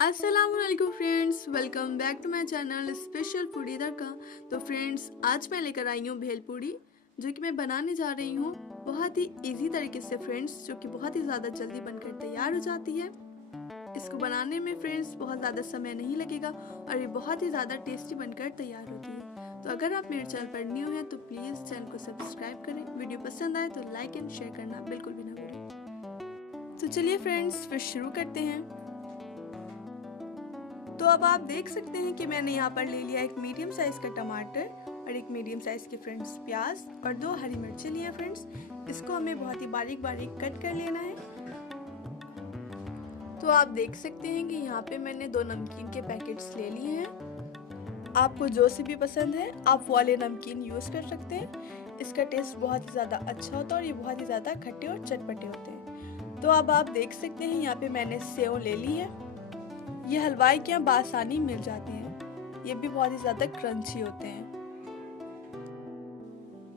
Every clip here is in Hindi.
अस्सलामुअलैकुम friends, welcome back to my channel special foodie दरका। तो फ्रेंड्स, आज मैं लेकर आई हूँ भेलपूरी, जो कि मैं बनाने जा रही हूँ बहुत ही इजी तरीके से फ्रेंड्स, जो कि बहुत ही ज़्यादा जल्दी बनकर तैयार हो जाती है। इसको बनाने में फ्रेंड्स बहुत ज़्यादा समय नहीं लगेगा और ये बहुत ही ज़्यादा टेस्टी बनकर तैयार होती है। तो अगर आप मेरे चैनल पर न्यू हैं तो प्लीज़ चैनल को सब्सक्राइब करें, वीडियो पसंद आए तो लाइक एंड शेयर करना बिल्कुल भी ना भूलें। तो चलिए फ्रेंड्स, फिर शुरू करते हैं। तो अब आप देख सकते हैं कि मैंने यहाँ पर ले लिया एक मीडियम साइज का टमाटर और एक मीडियम साइज के फ्रेंड्स प्याज और 2 हरी मिर्ची लिया फ्रेंड्स। इसको हमें बहुत ही बारीक बारीक कट कर लेना है। तो आप देख सकते हैं कि यहाँ पे मैंने 2 नमकीन के पैकेट्स ले लिए हैं। आपको जो सी भी पसंद है आप वो वाले नमकीन यूज़ कर सकते हैं। इसका टेस्ट बहुत ही ज़्यादा अच्छा होता है और ये बहुत ही ज़्यादा खट्टे और चटपटे होते हैं। तो अब आप देख सकते हैं यहाँ पे मैंने सेव ले ली है। ये हलवाई के यहाँ बासानी मिल जाती हैं। ये भी बहुत ही ज़्यादा क्रंची होते हैं।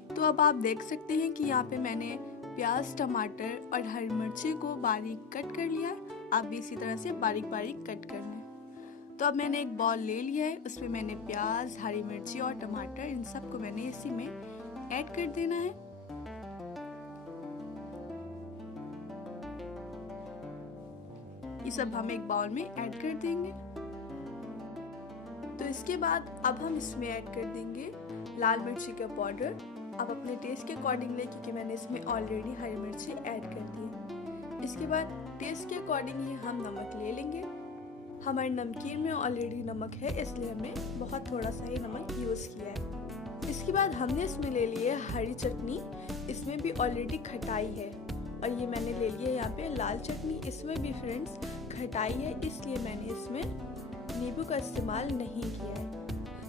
तो अब आप देख सकते हैं कि यहाँ पे मैंने प्याज, टमाटर और हरी मिर्ची को बारीक कट कर लिया है। आप भी इसी तरह से बारीक बारीक कट करना है। तो अब मैंने एक बॉल ले लिया है, उसमें मैंने प्याज, हरी मिर्ची और टमाटर इन सबको मैंने इसी में ऐड कर देना है। ये सब हम एक बाउल में ऐड कर देंगे। तो इसके बाद अब हम इसमें ऐड कर देंगे लाल मिर्ची का पाउडर। अब अपने टेस्ट के अकॉर्डिंग ले, क्योंकि मैंने इसमें ऑलरेडी हरी मिर्ची ऐड कर दी है। इसके बाद टेस्ट के अकॉर्डिंग ही हम नमक ले लेंगे। हमारे नमकीन में ऑलरेडी नमक है, इसलिए हमने बहुत थोड़ा सा ही नमक यूज़ किया है। इसके बाद हमने इसमें ले ली है हरी चटनी। इसमें भी ऑलरेडी खटाई है और ये मैंने ले लिया यहाँ पे लाल चटनी। इसमें भी फ्रेंड्स खटाई है, इसलिए मैंने इसमें नींबू का इस्तेमाल नहीं किया है,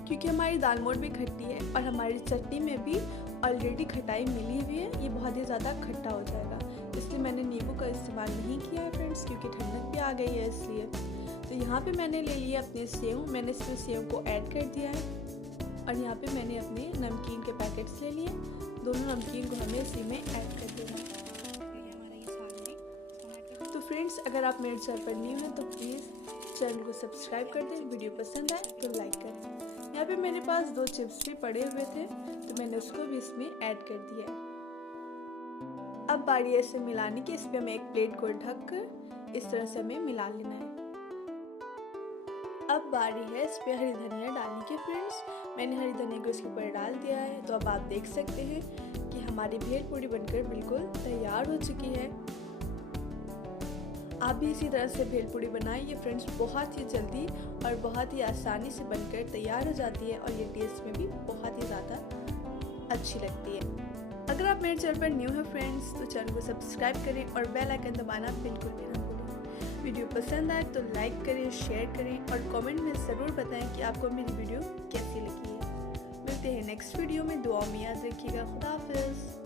क्योंकि हमारी दाल मोठ भी खट्टी है और हमारी चटनी में भी ऑलरेडी खटाई मिली हुई है। ये बहुत ही ज़्यादा खट्टा हो जाएगा, इसलिए मैंने नींबू का इस्तेमाल नहीं किया है फ्रेंड्स, क्योंकि ठंडक भी आ गई है इसलिए। तो यहाँ पे मैंने ले लिया अपने सेव। मैंने इसमें सेव को ऐड कर दिया है और यहाँ पे मैंने अपने नमकीन के पैकेट्स ले लिए। दोनों नमकीन को हमें इसी में ऐड कर देना है। तो फ्रेंड्स, अगर आप मेरे चैनल पर न्यू हैं तो प्लीज़ चैनल को सब्सक्राइब कर दें, वीडियो पसंद आए तो लाइक करें। यहाँ पे मेरे पास 2 चिप्स भी पड़े हुए थे, तो मैंने उसको भी इसमें ऐड कर दिया है। अब बारी है इसे मिलाने की। इस पर हमें एक प्लेट को ढक कर इस तरह से हमें मिला लेना है। अब बारी है इस पर हरी धनिया डालने की फ्रेंड्स। मैंने हरी धनिया को इसके ऊपर डाल दिया है। तो अब आप देख सकते हैं कि हमारी भेलपूरी बनकर बिल्कुल तैयार हो चुकी है। आप भी इसी तरह से भेलपूरी बनाइए फ्रेंड्स, बहुत ही जल्दी और बहुत ही आसानी से बनकर तैयार हो जाती है और ये टेस्ट में भी बहुत ही ज़्यादा अच्छी लगती है। अगर आप मेरे चैनल पर न्यू है फ्रेंड्स तो चैनल को सब्सक्राइब करें और बेल आइकन दबाना बिल्कुल भी ना भूलें। वीडियो पसंद आए तो लाइक करें, शेयर करें और कमेंट में ज़रूर बताएं कि आपको मेरी वीडियो कैसी लगी है। मिलते हैं नेक्स्ट वीडियो में। दुआ में याद रखिएगा। खुदा हाफिज़।